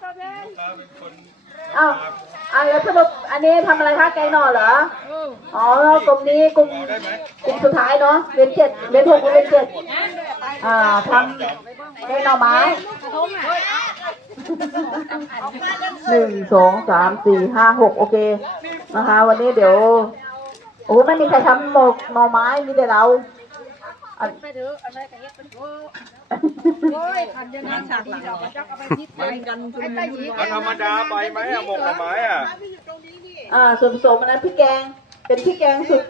เป็นคนอ้าวอะแล้วสรุปอันนี้ทำอะไรคะแกงหน่อเหรอ อ๋อกลุ่มนี้กลุ่มกลุ่มสุดท้ายเนาะเวนเจ็ดเวนหกเวนเจ็ดอ่าทำแกงหน่อไม้หนึ่งสองสามสี่ห้าหกโอเคนะคะวันนี้เดี๋ยวโอ้ไม่มีใครทำหมกหน่อไม้มีแต่เราอันไปเถอะอะไรแต่เฮ็ดเป็น โอ้โอ้ยคันจะนั่งฉากหลังเราจักเอาไปยิบไปกันจนมันยุ่งเอาธรรมดาไปไหมอะหมกหน่อไม้อะอ่าส่วนผสมอันนั้นพริกแกง เป็นพริกแกงสุด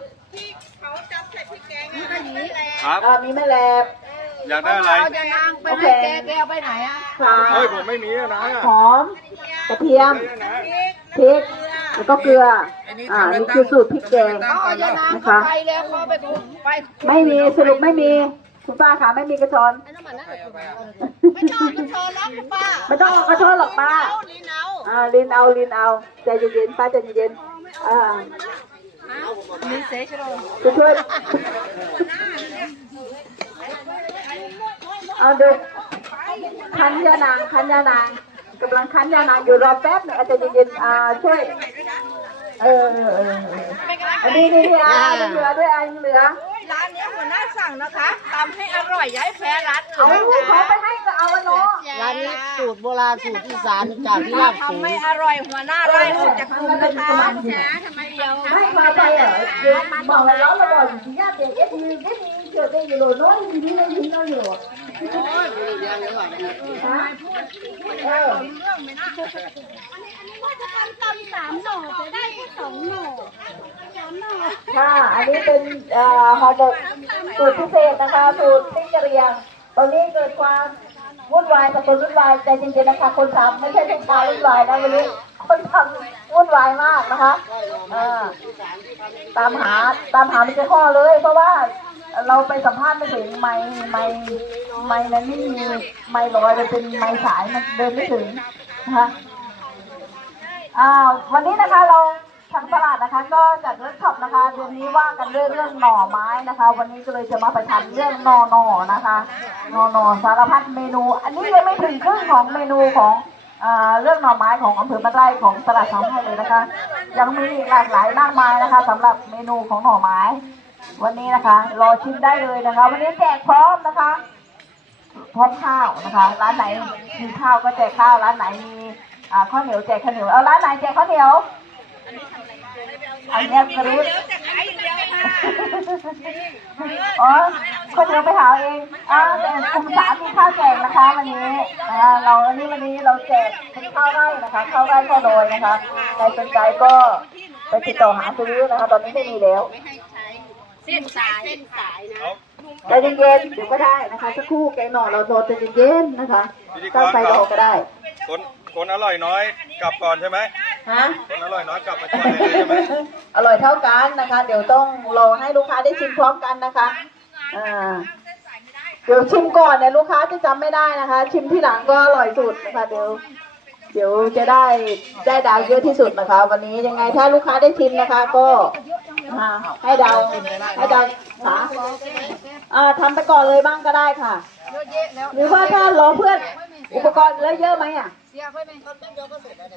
ครับอ่ามีแม่แลบอยากได้อะไรเราจะนั่งไปให้แกแกเอาไปไหนอะข่าเฮ้ยผมไม่มีอะนะหอมกระเทียมไม่ได้นะพริกแล้วก็เกลือ อ่า นี่คือสูตรพริกแกงเขาจะนั่งนะคะไปแล้วเขาไปคุมไปไม่มีสรุปไม่มี คุณป้าคะไม่มีกระชอนไม่ชอบกระชอนแล้วคุณป้าไม่ต้องเอากระชอนหรอกป้าเอาลิ้นเอาอ่าลินเอาลินเอาใจเย็นๆป้าใจเย็นๆอ่ามีเซ็กโลจะช่วยเอาดูคันยานางคันยานางกำลังคันยานางอยู่รอแป๊บหนึงอาจจะเย็นๆอ่าช่วยเออเออเออเอออันนี้นี่นี่อ่ายังเหลือด้วยอะยังเหลือ ร้านนี้หัวหน้าสั่งนะคะทำให้อร่อยย้ายแพ้ร้านเอาอื่นเขาไปให้ก็เอาอะเนาะร้านนี้สูตรโบราณสูตรอีสานจากที่ราบสูงทำไม่อร่อยหัวหน้าไล่ออกจากกลุ่มนะคะทำไมเดียว ไม่มาไปเหรอเดี๋ยวบอกให้เราเราบอกอยู่ที่ญาติเด็กเอ็ดมีเอ็ดมี เกิดได้อยู่โลน้อยทีนี้ยังทิ้งเราอยู่ฮะเออว่าจะทำตำสามหน่อจะได้แค่สองหน่อสองหน่อค่ะ อันนี้เป็นเอ่อห่อหมกสูตรพิเศษนะคะสูตรพริกกระเรียง ตอนนี้เกิดความวุ่นวายกับคนวุ่นวายใจเย็นๆนะคะคนทำไม่ใช่ลูกค้าวุ่นวายนะวันนี้คนทำวุ่นวายมากนะคะตามหาตามหาไม่เจอข้อเลย เพราะว่า เราไปสัมภาษณ์ไม่ถึงไม่ไม่ไม่นั้นไม่มีไม่ลอยมันเป็นไม่สายมันเดินไม่ถึงนะคะอ่าวันนี้นะคะเราทางตลาดนะคะ ก็จัดเวิร์กช็อปนะคะเดือนนี้ว่ากันเรื่องเรื่องหน่อไม้นะคะ วันนี้ก็เลยจะมาประชันเรื่องหน่อหน่อนะคะหน่อหน่อสารพัดเมนู อันนี้ยังไม่ถึงครึ่งของเมนูของเรื่องหน่อไม้ของอำเภอบ้านไร่ของตลาดสองให้เลยนะคะ ยังมีหลากหลายมากมายนะคะสำหรับเมนูของหน่อไม้ วันนี้นะคะ รอชิมได้เลยนะคะ วันนี้แจกพร้อมนะคะ พร้อมข้าวนะคะ ร้านไหนมีข้าวก็แจกข้าว ร้านไหนมีอ่าข้าวเหนียวแจกข้าวเหนียวเอาร้านไหนแจกข้าวเหนียวอันนี้กระรู้อ๋อข้าวเหนียวไปหาเองอ่าแต่กลุ่มสามมีข้าวแจกนะคะวันนี้อ่าเราอันนี้วันนี้เราแจกเป็นข้าวไร่นะคะข้าวไร่ข้าวโดยนะคะใครสนใจก็ไปติดต่อหาซื้อนะคะ ตอนนี้ไม่มีแล้ว เส้นสายเส้นสายนะเอาใจเย็นๆเดี๋ยวก็ได้นะคะสักครู่แกงหน่อเราโดนใจเย็นๆนะคะตั้งไฟรอก็ได้ คนคนอร่อยน้อยกลับก่อนใช่ไหมฮะคนอร่อยน้อยกลับมาช่วยได้เลยใช่ไหมอร่อยเท่ากันนะคะ เดี๋ยวต้องรอให้ลูกค้าได้ชิมพร้อมกันนะคะอ่าเดี๋ยวชิมก่อนเนี่ยลูกค้าจะจำไม่ได้นะคะ ชิมที่หลังก็อร่อยสุดนะคะเดี๋ยวเดี๋ยวจะได้ได้ดาวเยอะที่สุดนะคะ วันนี้ยังไงถ้าลูกค้าได้ชิมนะคะ ก็ อ่าให้ดาวให้ดาวขาอ่าทำไปก่อนเลยบ้างก็ได้ค่ะเยอะแยะแล้วหรือว่าถ้ารอเพื่อนอุปกรณ์แล้วเยอะไหมอะเสียไปไหม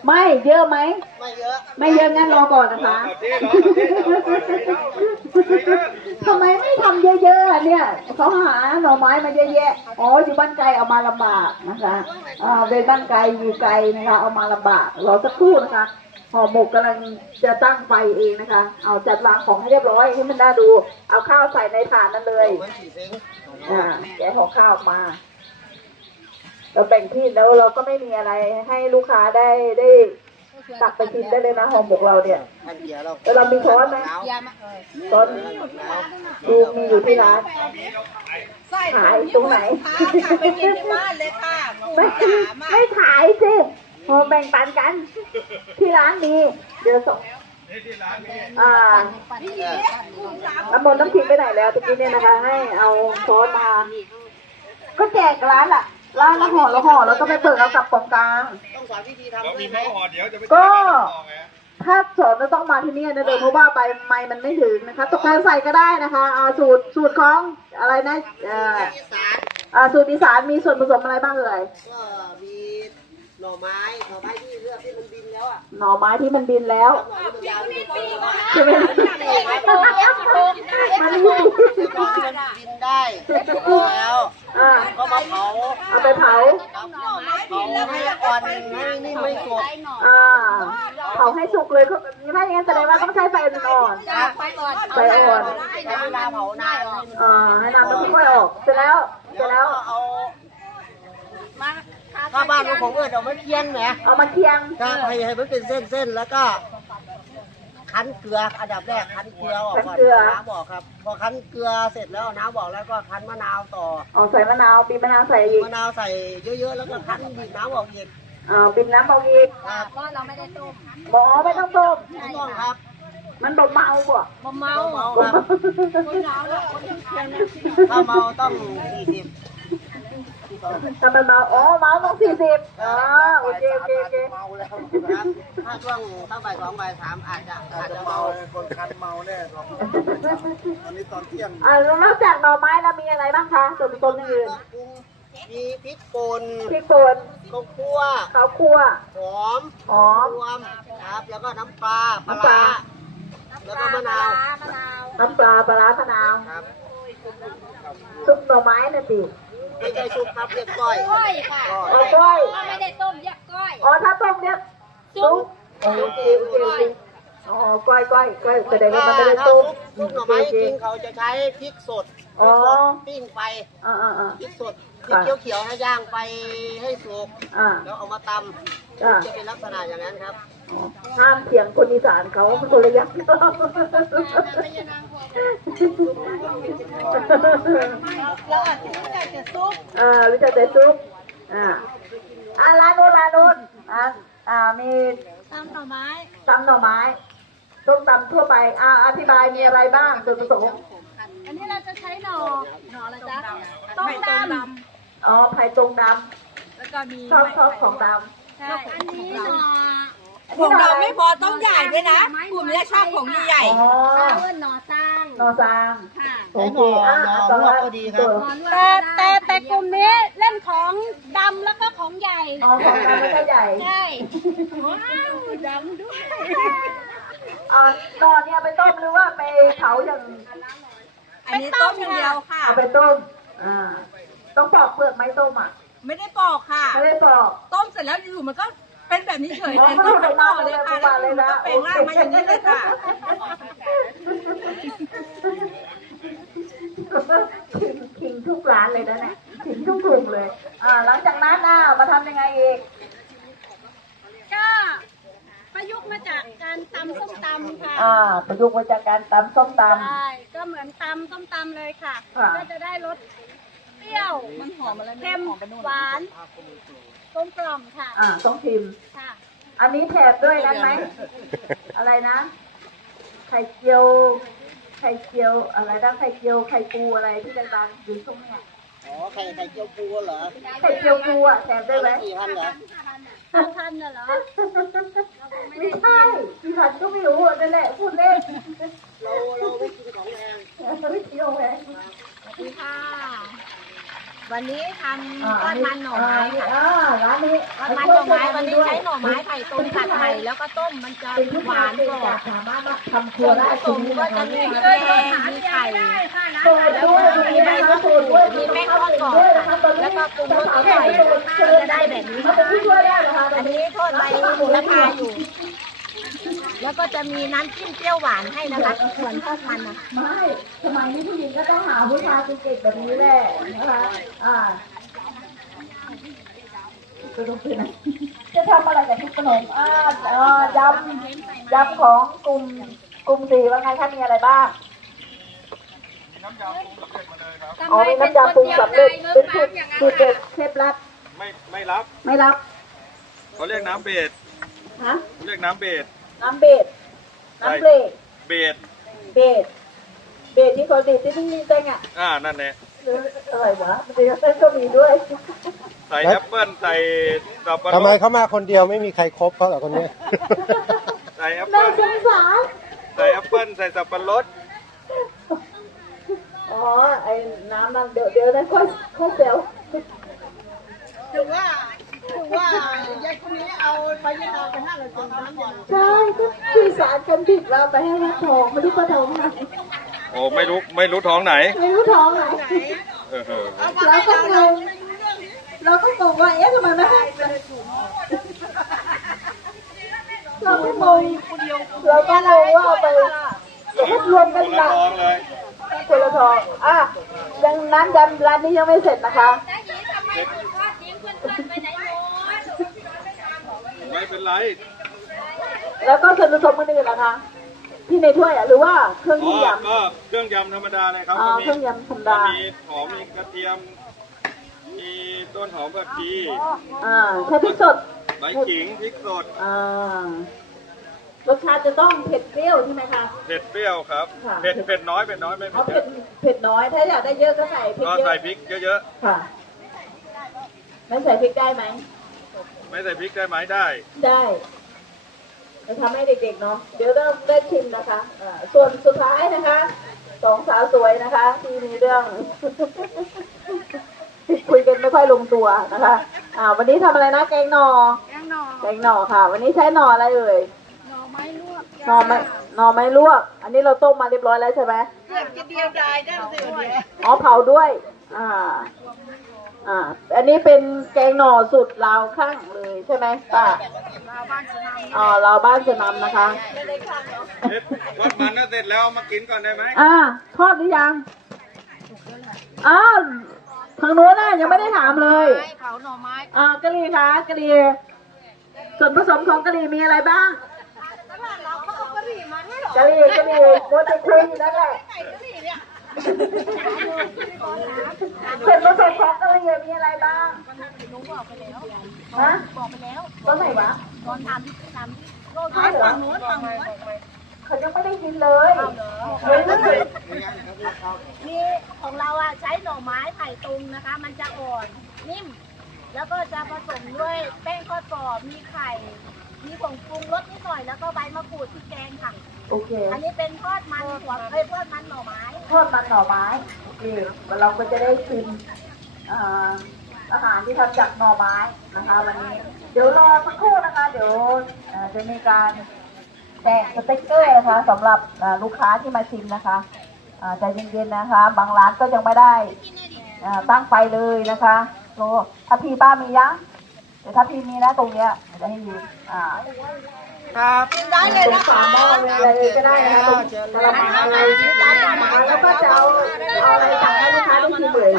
ไม่เยอะไหมไม่เยอะไม่เยอะงั้นรอก่อนนะคะเอาที่รอเอาที่รอเอาที่รอทำไมไม่ทำเยอะๆอะเนี่ยเขาหาหน่อไม้มาเยอะแยะอ๋ออยู่บ้านไกลเอามาลำบากนะคะอ่าเป็นบ้านไกลอยู่ไกลนะคะเอามาลำบากรอสักครู่นะคะ ห่อหมกกำลังจะตั้งไฟเองนะคะ เอาจัดวางของให้เรียบร้อยให้มันน่าดู เอาข้าวใส่ในถาดนั่นเลยอ่าแกะห่อข้าวออกมาเราแบ่งที่แล้วเราก็ไม่มีอะไรให้ลูกค้าได้ได้ตักไปกินได้เลยนะห่อหมกเราเนี่ยอันเดียวเราแล้วเรามีช้อนไหมยามาช้อนดูมีอยู่ที่ร้านใส่ขายตรงไหนค่ะไปกินที่บ้านเลยค่ะหมูไม่จ๋ามากไม่ขายสิ พอแบ่งปันกัน ที่ร้านมีเดี๋ยวส่งอ่าน้ำมนต์น้ำพริกไปไหนแล้วตะกี้เนี่ยนะคะ ให้เอาช้อนมา ก็แจกร้านล่ะ ร้านละห่อละห่อแล้วก็ไปเปิดเอากับกองกลาง ต้องสอนวิธีเราทำด้วมียไหมหม้อห่อเดี๋ยวจะไปก็ ถ้าสอนจะต้องมาที่นี่นะเดินเพราะว่าไปไม่มันไม่ถึงนะคะ ตกการใส่ก็ได้นะคะเอาสูตรสูตรของอะไรนะเอ่ออีสานอ่าสูตรอีสานมีส่วนผสมอะไรบ้างเอ่ยก็มี หน่อไม้หน่อไม้ที่เลือกที่มันบินแล้วอะหน่อไม้ที่มันบินแล้วหน่อที่มันยาวที่มันบินแล้วใช่ไหมมันมีก็ที่มันบินได้แล้วอ่าก็มาเผาเอาไปเผาเผาให้อ่อนให้นิ่มไม่สุกอ่าเผาให้สุกเลยถ้าอย่างนั้นแสดงว่าต้องใช้ไฟอ่อนๆไฟอ่อนใช้เวลาเผานานหน่อยอ่าให้น้ำมันค่อยๆออกเสร็จแล้วเสร็จแล้วก็เอา ถ้าบ้านของผมเออเอามาเคียงแหมเอามาเคียงก็ให้ให้มันเป็นเส้นๆแล้วก็คั้นเกลืออันดับแรกคั้นเกลือออกก่อนคั้นเกลือน้ำบอกครับ พอคั้นเกลือเสร็จแล้วเอาน้ำบอกแล้วก็คั้นมะนาวต่อเอาใส่มะนาวปีบมะนาวใส่อีกมะนาวใส่เยอะๆแล้วก็คั้นบีบน้ำออกอีกอ่าปีบน้ำเอาอีกครับหมอไม่ต้องต้มไม่ต้องครับ มันบ่เมาบ่เมาเมาครับถ้าเมาต้องสี่สิบ ถ้ามันเมาอ๋อเมาต้องสี่สิบอ่าโอเคโอเคโอเคเมาแล้วครับถ้าช่วงถ้าบ่ายสองบ่ายสามอาจจะอาจจะเมาคนคันเมาแน่ครับอันนี้ตอนเที่ยงอ่าแล้วนอกจากหน่อไม้แล้วมีอะไรบ้างคะส่วนผสมอย่างอื่นมีพริกป่นพริกป่นข้าวคั่วข้าวคั่วหอมหอมรวมครับแล้วก็น้ำปลาปลาน้ำปลาร้าแล้วก็มะนาวน้ำปลาปลาร้ามะนาวครับซุปหน่อไม้น่ะสิ ไม่ใช่ซุปครับเรียกก้อยก้อยค่ะอ๋อก้อยไม่ได้ต้มเรียกก้อยอ๋อถ้าต้มเนี่ยซุปโอเคโอเคโอเคอ๋อก้อยก้อยก้อยแสดงว่าถ้ามันไม่ได้ถ้าต้มซุปซุปหน่อไม้โอเคจริงเขาจะใช้พริกสดพอ๋ริอกสดปิ้งไปอ่าอ่าอ่าพริกสดพริค่ะกเขียวๆนะย่างไปให้สุกอ่าแล้วเอามาตอ่าำจะเป็นลักษณะอย่างนั้นครับ ห้ามเถียงคนอีสานเขาคนละยักษ์เราอาจจะไม่ได้จะซุปเออรู้จักแต่ซุปอ่าอ่าร้านโน้นร้านโน้นอ่าอ่ามีตำหน่อไม้ตำหน่อไม้ส้มตำทั่วไปอ่าอธิบายมีอะไรบ้างส่วนผสมอันนี้เราจะใช้หน่อหน่ออะไรจ๊ะต้มดำอ๋อไผ่ตรงดำแล้วก็มีชอบชอบของดใช่อันนี้หน่อ ของเราไม่พอต้องใหญ่ด้วยนะกลุ่มเนี้ยชอบของใหญ่อ๋อเราเอิ้นหน่อตั้งนอซางค่ะโอเคอะหน่อต่อหน่อมาก็ดีครับแต่แต่แต่กลุ่มนี้เล่นของดำแล้วก็ของใหญ่อ๋อของดำแล้วก็ใหญ่ใช่ว้าวดำด้วยอ่านอเนี่ยไปต้มหรือว่าไปเผาอย่างอันนี้ต้มอย่างเดียวค่ะเอาไปต้มอ่าต้องปอกเปลือกไหมต้มอะไม่ได้ปอกค่ะไม่ได้ปอกต้มเสร็จแล้วอยู่มันก็ เป็นแบบนี้เฉยอ๋เลอยไม่ต้ต้อองงไปไปต่ปออกเลเลยยค่ะนะแล้วมันก็แปลงร่างมาอย่างนี้เลยค่ะคิงคิงทุกร้านเลยนะเนี่ยคิงทุกกลุ่มเลยอ่าหลังจากนั้นอะมาทำยังไงอีกก็ประยุกต์มาจากการตำส้มตำค่ะอ่าประยุกต์มาจากการตำส้มตใช่ก็เหมือนตำส้มตำเลยค่ะค่ะ ก็จะได้รสเปรี้ยวมันหอมอะไรเค็มหวาน กลมกล่อมค่ะำอ่าต้องชิมค่ะอันนี้แถบด้วยนั้นไหม อะไรนะ ไข่เจียว ไข่เจียวอะไรนะไข่เจียว ไข่ปูอะไรที่ดังๆอยู่ช่วงเนี้ยอ๋อไข่ไข่เจียวปูเหรอไข่เจียวปูอะแถบได้ไหมสี่พันเหรอสามพันน่ะเหรอไม่ใช่ดิฉันก็ไม่รู้อะนั่นแหละพูดเล่น เราเราไม่กินของแพง ไม่เที่ยวแหวน สวัสดีค่ะ วันนี้ทอ่าำทอดมันหน่อไม้ค่ะอ่าร้านนี้ทอดมันหน่อไม้วันนี้ใช้หน่อไม้ไผ่ต้มตัดใหม่แล้วก็ต้มมันจะเป็นผู้หวานเก่กรอบสามารถมาทำครัส่ววนได้ผสตรงมนี้ก็นะจะคะมีแกงมีไข่โสดด้วยมีแม่ก็โสดด้วยมีแป้งทอดกรอบค่ะแล้วก็ปรุงรสอร่อยจะได้แบบนี้มันเป็นผู้ช่วยได้เหรอคะอันนี้ทอดใบโหระพาอยู่ แล้วก็จะมีน้ำจิ้มเปรี้ยวหวานให้นะคะส่วนทอดมันนะไม่สมัยนี้ผู้หญิงก็ต้องหาผู้ชายเก่งๆแบบนี้แหละนะคะอ่าจะต้องเป็นจะทำอะไรกับทุกขนมอ่าอ่ายำยำของกลุ่มกลุ่มสี่ว่าไงคะมีอะไรบ้างน้ำยาปรุงสำเร็จมาเลยครับอ๋อมีน้ำยาปรุงสำเร็จเป็นสูตรสูตรเด็ดเคล็ดลับไม่ไม่รับ ไม่รับเขาเรียกน้ำเบสฮะเขาเรียกน้ำเบส น้ำเบดน้ำเบรกเบสเบดเบดที่เขาดีดที่นี่นี่เต้งอะอ่านั่นแหละหรืออะไรวะมันจะเต้นก็มีด้วยใส่แอปเปิ้ลใส่สับปะรทำไมดเขามาคนเดียวไม่มีใครครบเขาเหรอคนเนี้ยใส่แอปน่าเปิ้ลสงสารใส่แอปเปิ้ลใส่สับปะรดอ๋อไอ้น้ำนั่นเดี๋ยวเดี๋ยวนะค่อยค่อยเซลถือว่า ถือว่ายายไปยังไงไปห้าเลยจนน้ำก่อนใช่ก็สื่อสารกันผิดเราไปให้วัดทองไม่รู้ว่าทองไหนโอ้ไม่รู้ไม่รู้ท้องไหน ไม่รู้ทองไหนเออเออเราก็งงเราก็งงว่าเอ๊ะทำไมไม่ให้เราก็งงเราก็งงว่าเอาไปรวมกันหนักท้องเลยคนละทองอะยังนั้นยันร้านนี้ยังไม่เสร็จนะคะตาหยีทำไมคุณทอดทิ้งเพื่อนๆไปไหนหมดไม่ เป็นไร แล้วก็ส่วนผสมอื่นๆนะคะที่ในถ้วยอะหรือว่าเครื่องอ๋อที่ยำ ก็เครื่องยำธรรมดาเลยครับอ๋อก็มีเครื่องยำธรรมดา ก็มีหอมมีกระเทียม มีต้นหอมผักชีอ่าใช้พริกสดใบขิงพริกสดอ่ารสชาติจะต้องเผ็ดเปรี้ยวใช่ไหมคะ เผ็ดเปรี้ยวครับค่ะ เผ็ดเผ็ดน้อยเผ็ดน้อยไม่เอาเผ็ดเยเผ็ดอะเผ็ดน้อยถ้าอยากได้เยอะก็ใส่พริกก็เยใส่อะพริกเยอะค่ะไม่ใส่พริกได้ไหมๆ ไม่ใส่พริกได้ไหมได้ ได้จะทำให้เด็กๆเนาะเดี๋ยวเราได้ชิมนะคะอ่าส่วนสุดท้ายนะคะสองสาวสวยนะคะ ที่มีเรื่อง คุยกันไม่ค่อยลงตัวนะคะอ่าวันนี้ทำอะไรนะแกงหนอแกงหน่อแกงหน่อค่ะ วันนี้ใช้หน่ออะไรเอ่ยหน่อไม้ลวกหน่อไม้หน่อไม้ลวก อันนี้เราต้มมาเรียบร้อยแล้วใช่ไหม เพื่อนจะเดียวดายได้สิเดียวอ๋อเผาด้วย อ่า อ่า อันนี้เป็นแกงหน่อสุดลาวข้างเลยใช่ไหมป้าอ๋อลาวบ้านสนามนะคะ เอ๊ะทอดมันน่ะเสร็จแล้วเอามากินก่อนได้ไหมอ่าทอดหรือยังอ้าวทางโน้นน่ะยังไม่ได้ถามเลยเผาหน่อไม้อ่ากะหรี่คะกะหรี่ส่วนผสมของกะหรี่มีอะไรบ้างเราเขาเอากะหรี่มาด้วยเหรอกะหรี่กะหรี่โมจะคุยอยู่นั่นแหละ ไก่กะหรี่เนี่ย ส่วนผสมของกะหรี่มีอะไรบ้างลุงบอกไปแล้ว ฮะบอกไปแล้วต้นไหนวะตอนทำที่ทำที่โลดใช่เหรอฝั่งโน้นฝั่งโน้นเขายังไม่ได้กินเลยเฮ้ยนี่ของเราอะใช้หน่อไม้ไผ่ตุงนะคะ มันจะอ่อนนิ่ม แล้วก็จะผสมด้วยแป้งทอดกรอบมีไข่ มีผงปรุงรสนิดหน่อย แล้วก็ใบมะกรูดพริกแกงค่ะ โอเค อันนี้เป็นทอดมันหัวเอ้ยทอดมันหน่อไม้ทอดมันหน่อไม้ โอเค เราก็จะได้ชิมอ่าอาหารที่ทำจากหน่อไม้นะคะ วันนี้ เดี๋ยวรอสักครู่นะคะ เดี๋ยวอ่าจะมีการแจกสติ๊กเกอร์นะคะสำหรับอ่าลูกค้าที่มาชิมนะคะอ่าใจเย็นๆนะคะ บางร้านก็ยังไม่ได้อ่าตั้งไฟเลยนะคะโลถ้าพี่ป้ามียังเดี๋ยวถ้าพี่มีนะตรงเนี้ยเดี๋ยวจะให้ยืมอ่า ครับได้เลยนะคะหม้อเลยอะไรก็ได้นะคะตรงกระมังอะไรแล้วก็จะเอาเอาอะไรสั่งให้ลูกค้าได้ชิมเลย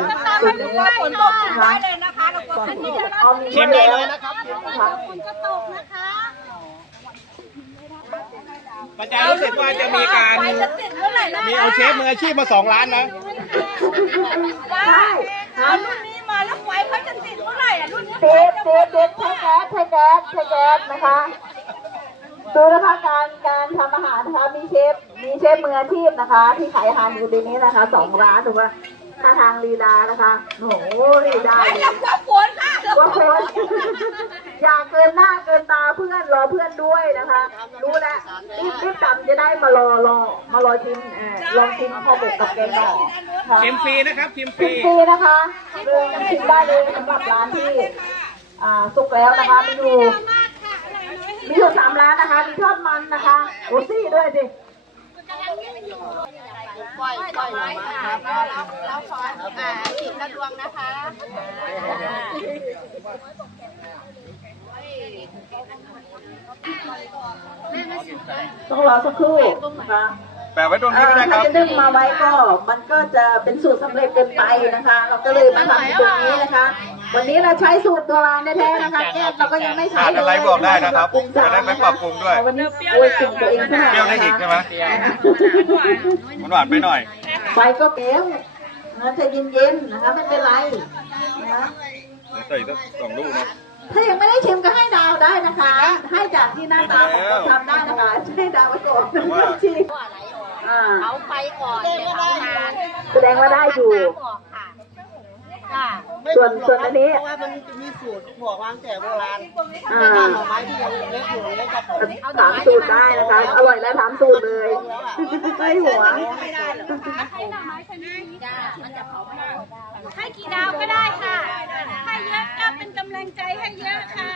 จุดนี้ฝนตกได้เลยนะคะแล้วก็อันนี้เอามีชิมได้เลยนะครับฝนก็ตกนะคะประจารู้สึกว่าจะมีการมีเอาเชฟมืออาชีพมาสองร้านนะใช่เอารุ่นนี้มาแล้วไฟเขาจะติดเมื่อไหร่อะรุ่นนี้เดฟเดฟเดฟใช้แก๊สใช้แก๊สใช้แก๊สนะคะ ชฟมืออาชีพนะคะ ที่ขายอาหารอยู่ในนี้นะคะสองร้านถูกไหมท่าทางลีลานะคะโอ้โหได้เลยว่าฝนค่ะว่าคนอย่าเกินหน้าเกินตาเพื่อนรอเพื่อนด้วยนะคะ รู้แล้วรีบรีบจำจะได้มารอรอมารอชิมเออลองชิมข้าวบกกับแกงดอกค่ะชิมฟรีนะครับชิมฟชิรีมฟรีนะคะเรื่องชิมได้เลยสำหรับร้านที่อ่าสุกแล้วนะคะมีอยู่มากค่ะอร่อยน้อยมีอยู่สามร้านนะคะมีทอดมันนะคะโอซี่ด้วยสิ ปล่อยปล่อยไม้ครับเราเราขออ่าขีดละดวงนะคะต้องรอสักครู่นะคะ แปะไว้ตรงนี้อ่าก็ได้คถ้ารับ จะนึ่งมาไว้ก็มันก็จะเป็นสูตรสำเร็จเกินไปนะคะ เราก็เลยมาทำตรงนี้นะคะ วันนี้เราใช้สูตรโบราณแท้ๆนะคะแก้วเราก็ยังไม่ใช้ขาดเลยอะไรบอกได้นะครับปรุงจะได้ไปปรับปรุงด้วย วันนี้โอ้ยปรุงตัวเองขนาดเปรี้ยวได้อีกใช่ไหมมันหวานไปหน่อย ไฟก็เปรี้ยวนะใจเย็นๆนะคะไม่เป็นไรนะใส่สักสองลูกนะถ้ายังไม่ได้ชิมก็ให้ดาวได้นะคะ ให้จากที่หน้าตาของคนทำได้นะคะให้ดาวไว้ก่อนชิมอ่าเอาไฟก่อนเดี๋ยวเอานานแสดงว่าได้อยู่น้ำออกค่ะค่ะส่วนส่วนอันนี้ เพราะว่ามันมีสูตรบอกวางแต่โบราณอ่า แต่หน่อไม้ที่ยังเล็กอยู่เล็กกับผมถามสูตรได้นะคะ อร่อยแล้วถามสูตรเลยไม่หัว ให้หน่อไม้ชนิดนี้จ้ามันจะเผาไม่ได้ให้กี่ดาวก็ได้ค่ะ ให้เยอะก็เป็นกำลังใจให้เยอะค่ะ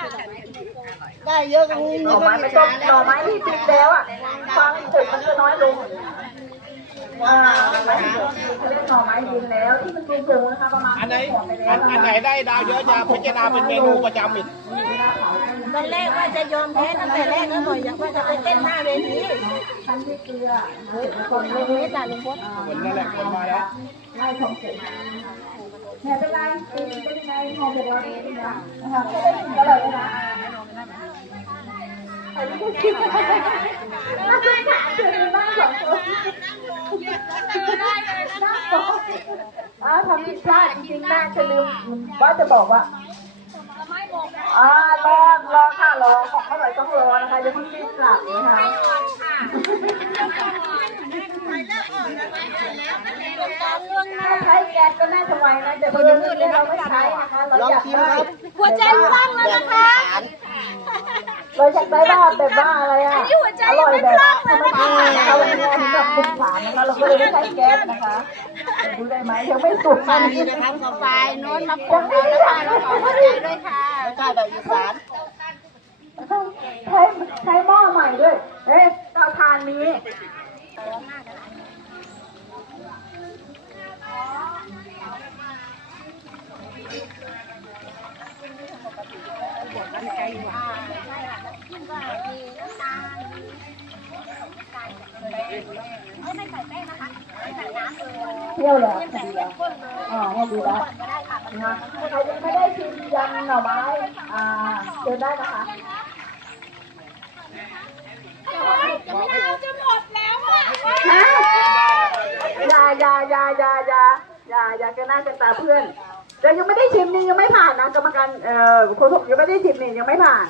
ได้เยอะกันนี้หน่อไม้ไม่ต้องหน่อไม้ที่ติดแล้วอะความสุกมันจะน้อยลงอ่าหน่อไม้ที่เขาเรียกหน่อไม้ดินแล้วที่มันสูงๆนะคะประมาณอันไหนอันอันไหนได้ดาวเยอะจะพิจารณาเป็นเมนูประจำอีกตอนแรกว่าจะยอมแพ้ตั้งแต่แรกแล้วหน่อยอยากว่าจะไปเต้นหน้าเวทีชั้นที่เกลือคนไม่รู้จ้ะลุงพลคนนั่นแหละคนมาแล้วไล่ของเสร็จเนี่ยเป็นไรเป็นเป็นไงพอบอกว่าเป็นไงนะคะก็ได้กินก็เลยนะ อ้าทำผิดพลาดจริงๆน่าจะลืมว่าจะบอกว่าอ่ารอรอค่ะรอของอร่อยต้องรอนะคะอย่าเพิ่งรีบกลับนะคะใช้แก๊สก็น่าจะไวนะแต่พอดีเราไม่ใช้นะคะเราอยากได้หัวใจตั้งแล้วนะคะ เราอยากได้บ้างแบบว่าอะไรอะ อร่อยแบบธรรมชาตินะคะวันนี้ถึงแบบปรุงสารนะคะ เราก็เลยไม่ใช้แก๊สนะคะดูได้ไหมยังไม่สุกฟัมันนดีนะครับกาแฟโน้นมาปลุกด้วยค่ะแล้วขอหัวใจด้วยค่ะรสชาติแบบอีสานใช้ใช้หม้อใหม่ด้วยเอ๊ะเตาทานนี้ไม่ใที่ยวแล้วพอดีแล้วข้นเลยอ๋อเนี่ยดีแล้วก็ได้ค่ะนะคะใครยังไม่ได้ชิมยำหน่อไม้อ่าเชิญได้นะคะจะไม่ได้จะหมดแล้วอะฮะอย่าอย่าอย่าอย่าอย่าอย่าอย่ากันหน้ากันตาเพื่อนแต่ยังไม่ได้ชิมนี่ยังไม่ผ่านนะกรรมการเอ่อคนสุกยังไม่ได้ชิมนี่ยังไม่ผ่าน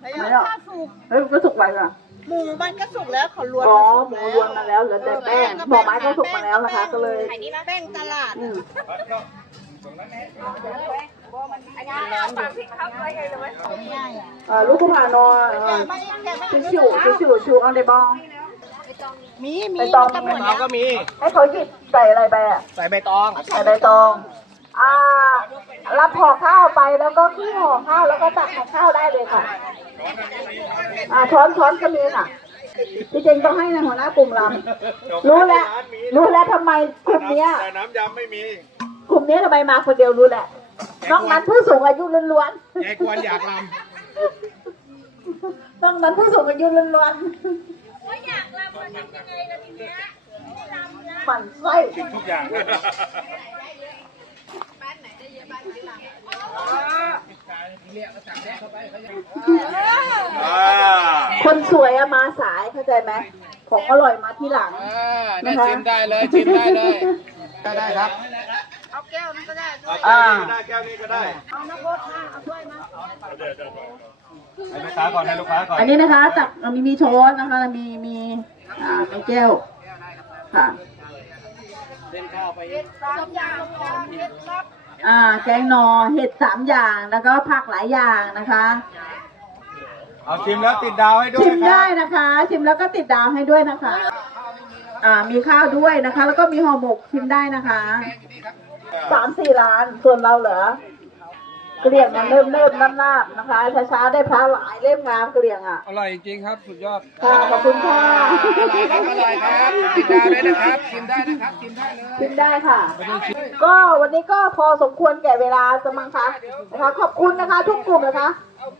ไม่หรอกเฮ้ยก็สุกไปอะ หมูมันก็สุกแล้วเขาลวนอ๋อหมูรวนมาแล้วเหลือแต่แป้งหน่อไม้ก็สุกมาแล้วนะคะ ก็เลยแป้งตลาดอืมเอ่อลูกผู้ผ่านนอเอ่อชิวชิวชิวชิวชิวเอาในบอง มีมีใบตองใบตองก็มีให้เขาหยิบใส่อะไรไปอะใส่ใบตอง ใส่ใบตอง อ่า รับห่อข้าวไปแล้วก็ขี้ห่อข้าวแล้วก็ตักห่อข้าวได้เลยค่ะอ่าช้อนช้อนก็มีค่ะที่จริงต้องให้ในหัวหน้ากลุ่มลำรู้แล้วรู้แล้วทำไมกลุ่มเนี้ยแต่น้ำยำไม่มี กลุ่มนี้ทำไมมาคนเดียวรู้แหละนอกนั้นผู้สูงอายุล้วนยายควรอยากลๆนอกนั้นผู้สูงอายุล้วนว่าอยากรำมันทำยังไงล่ะทีเนี้ยไม่ได้รำนะๆหมันไส้ทุกอย่างอ่า คนสวยอะมาสายเข้าใจไหมของอร่อยมาที่หลังนะคะ ชิมได้เลยชิมได้เลยได้ครับอ่าได้แก้วนี้ก็ได้ให้ลูกค้าก่อนให้ลูกค้าก่อนอันนี้นะคะตักมีมีช้อนนะคะมีมีอ่ามีแก้วค่ะ อ่าแกงหนอเห็ดสามอย่างแล้วก็ผักหลายอย่างนะคะเอาชิมแล้วติดดาวให้ด้วยชิมครัได้บนะคะ ชิมแล้วก็ติดดาวให้ด้วยนะคะ อ่ามีข้าวด้วยนะคะ แล้วก็มีห่อหมกชิมได้นะคะสามสี่ร้านส่วนเราเหรอ เกลียงมันเริ่มเริ่มน้ำนาบๆนะคะช้าๆได้พระหลายเล่มงามเกลียงอะอร่อยจริงครับ สุดยอดค่ะขอบคุณค่ะอร่อยครับติดดาวเลยนะครับชิมได้นะครับชิมได้เลยชิมได้ค่ะ ก็วันนี้ก็พอสมควรแก่เวลาสมังคะนะคะขอบคุณนะคะทุกกลุ่มนะคะ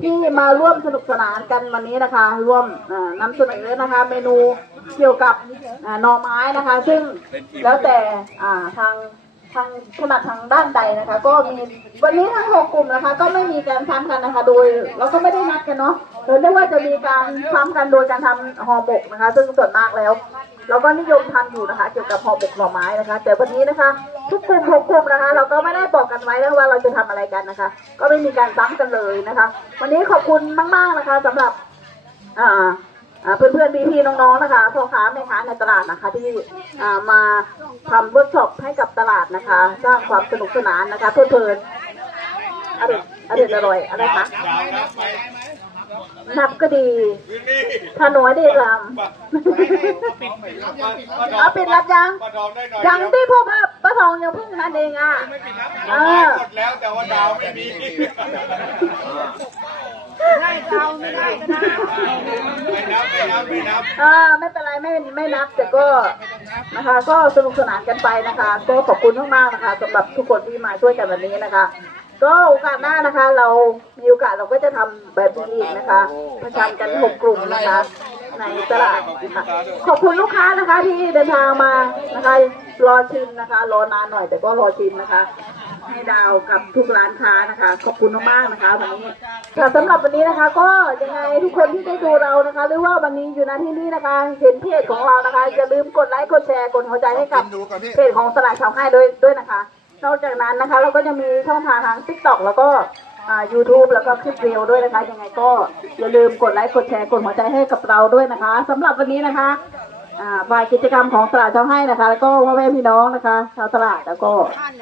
ที่มาร่วมสนุกสนานกันวันนี้นะคะ ร่วมเอ่อนำเสนอนะคะ เมนูเกี่ยวกับอ่าหน่อไม้นะคะ ซึ่งแล้วแต่อ่าทาง ทางถนัดทางด้านใดนะคะ ก็มีวันนี้ทั้งหกกลุ่มนะคะ ก็ไม่มีการซ้ำกันนะคะ โดยเราก็ไม่ได้นัดกันเนาะโดยเรียกว่าจะมีการซ้ำกันโดยการทำห่อหมกนะคะ ซึ่งส่วนมากแล้ว เราก็นิยมทำอยู่นะคะ เกี่ยวกับห่อหมกหน่อไม้นะคะ แต่วันนี้นะคะ ทุกกลุ่มหกกลุ่มนะคะ เราก็ไม่ได้บอกกันไว้นะคะว่าเราจะทำอะไรกันนะคะ ก็ไม่มีการซ้ำกันเลยนะคะ วันนี้ขอบคุณมาก ๆนะคะสำหรับ อ่า เพื่อนๆพี่ๆน้องๆนะคะพ่อค้าแม่ค้าในตลาดนะคะที่อ่ามาทำเวิร์กช็อปให้กับตลาดนะคะสร้างความสนุกสนานนะคะเพลิดเพลินอร่อยอร่อยอร่อยอะไรคะดาวนับไปนับก็ดีพื้นที่ถ้าน้อยได้ลำเอาปิดรับยังป้าทองได้หน่อยยังเดียวที่พวกป้าทองยังเพิ่งนั่นเองอะไม่ปิดรับหน่อไม้หมดแล้วแต่ว่าดาวไม่มี ได้ก็เอาไม่ได้ก็ได้ไม่นับไม่นับไม่นับอ่าไม่เป็นไรไม่ไม่นับแต่ก็นะคะ ก็สนุกสนานกันไปนะคะ ก็ขอบคุณมากๆนะคะสำหรับทุกคนที่มาช่วยกันวันนี้นะคะ ก็โอกาสหน้านะคะ เรามีโอกาสเราก็จะทำแบบนี้อีกนะคะประชันกันหกกลุ่มนะคะในตลาดนะคะขอบคุณลูกค้านะคะที่เดินทางมานะคะ รอชิมนะคะ รอนานหน่อยแต่ก็รอชิมนะคะ ให้ดาวกับทุกร้านค้านะคะ ขอบคุณมากๆนะคะวันนี้ค่ะสำหรับวันนี้นะคะ ก็ยังไงทุกคนที่ได้ดูเรานะคะ หรือว่าวันนี้อยู่ณที่นี่นะคะ เห็นเพจของเรานะคะอย่าลืมกดไลค์กดแชร์กดหัวใจให้กับเพจของสลายชาวให้ด้วยด้วยนะคะ นอกจากนั้นนะคะ เราก็จะมีช่องทางทาง t ิ k t o k แล้วก็อ่า YouTube แล้วก็คลิปเรียวด้วยนะคะ ยังไงก็อย่าลืมกดไลค์กดแชร์กดหัวใจให้กับเราด้วยนะคะสำหรับวันนี้นะคะ อ่าฝ่ายกิจกรรมของตลาดเจ้าให้นะคะ แล้วก็พ่อแม่พี่น้องนะคะ ชาวตลาดแล้วก็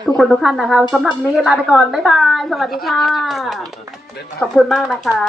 ทุกคนทุกท่านนะคะสำหรับวันนี้ลาไปก่อนบ๊ายบาย สวัสดีค่ะ ขอบคุณมากนะคะ